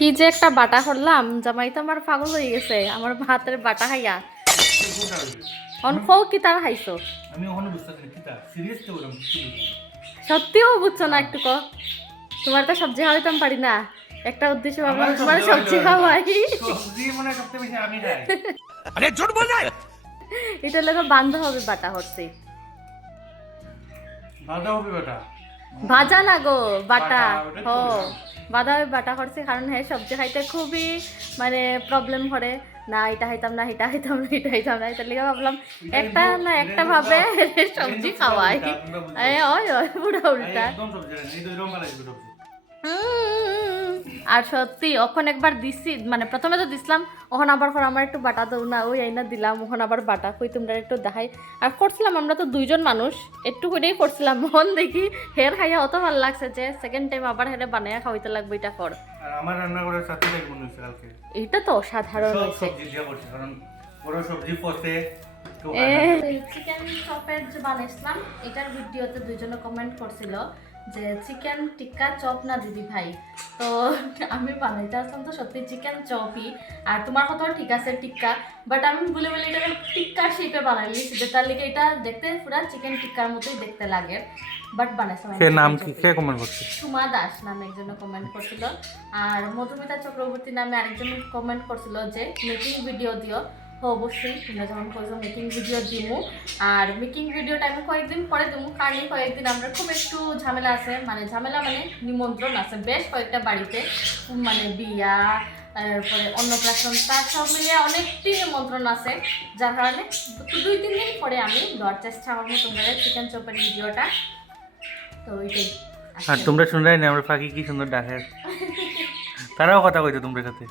কি যে একটা বাটা করলাম, জামাই তো আমার পাগল হয়ে গেছে আমার ভাতের বাটা খাইয়া। অন কও কি তার খাইছো? আমি ওখানে বুঝতে পারি কি তা সিরিয়াস তো বললাম কিছু বুঝলাম না। সত্যিও বুঝছো না একটু কো? তোমার তো সবজি খাওয়াইতাম পারি না, একটা উদ্দেশ্য ভাবলাম তোমার সবজি খাওয়াই। সবজি মনে সবচেয়ে বেশি আমি খাই। अरे झूठ बोल रहा है। এটা লোক বান্ধ হবে বাটা হচ্ছে, ভাজা হবে বেটা। ভাজা না গো বাটা। বাটা, ওটাই ও তো বললাম। বাধা হবে বাটা করছে, কারণ হ্যাঁ সবজি খাইতে খুবই মানে প্রবলেম করে। না এটা খাইতাম না, এটা খাইতাম না, এটা খাইতাম না, এটা লিখে ভাবলাম একটা না একটা ভাবে সবজি খাওয়াই। ওই ওই পুরো উল্টা। একদম সবজি খাই এই তো এরকম বানাই সবজি। আর সত্যি ওখানে একবার দিছি, মানে প্রথমে তো দিছিলাম, ওখানে আবার পর আমার একটু বাটা দৌ না, ওই আইনা দিলাম, ওখানে আবার বাটা কই তোমরা একটু দেখাই। আর করছিলাম আমরা তো দুইজন মানুষ, একটু করেই করছিলাম, মন দেখি হের খাইয়া অত ভালো লাগছে যে সেকেন্ড টাইম আবার হেরে বানাইয়া খাওয়াইতে লাগবে, এটা কর। আর আমার রান্না করার সাথে লাগ মনে হচ্ছে কালকে। এটা তো অসাধারণ সব হয়েছে। সবজি দিয়ে করছে কারণ বড় সবজি পচে তো চিকেন চপের যে বানাইছিলাম, এটার ভিডিওতে দুইজনে কমেন্ট করছিল যে চিকেন টিক্কা চপ না দিদি ভাই। তো আমি বানাইতে আসলাম তো সত্যি চিকেন চপই, আর তোমার কথাও ঠিক আছে টিক্কা, বাট আমি বলে বলে এটাকে টিক্কার শেপে বানাইলি, যেটার লিগে এটা দেখতে পুরা চিকেন টিক্কার মতোই দেখতে লাগে, বাট বানাইছিলাম। কে নাম কি কে কমেন্ট করছে? সুমা দাস নামে একজন কমেন্ট করছিল, আর মধুমিতা চক্রবর্তী নামে আরেকজন কমেন্ট করছিল যে মেকিং ভিডিও দিও। তো অবশ্যই তোমরা যখন করছো মেকিং ভিডিও দিমু, আর মেকিং ভিডিওটা আমি কয়েকদিন পরে দিমু, কারণ কয়েকদিন আমরা খুব একটু ঝামেলা আছে, মানে ঝামেলা মানে নিমন্ত্রণ আছে বেশ কয়েকটা বাড়িতে, মানে বিয়া, তারপরে অন্নপ্রাশন, তার সব মিলিয়ে অনেকটি নিমন্ত্রণ আছে, যার কারণে 2-3 দিন পরে আমি দেওয়ার চেষ্টা করবো তোমরা চিকেন চপের ভিডিওটা। তো ওইটাই। আর তোমরা শুনরাই না আমরা পাখি কি সুন্দর ডাকে। তারাও কথা কইতো তোমরা সাথে।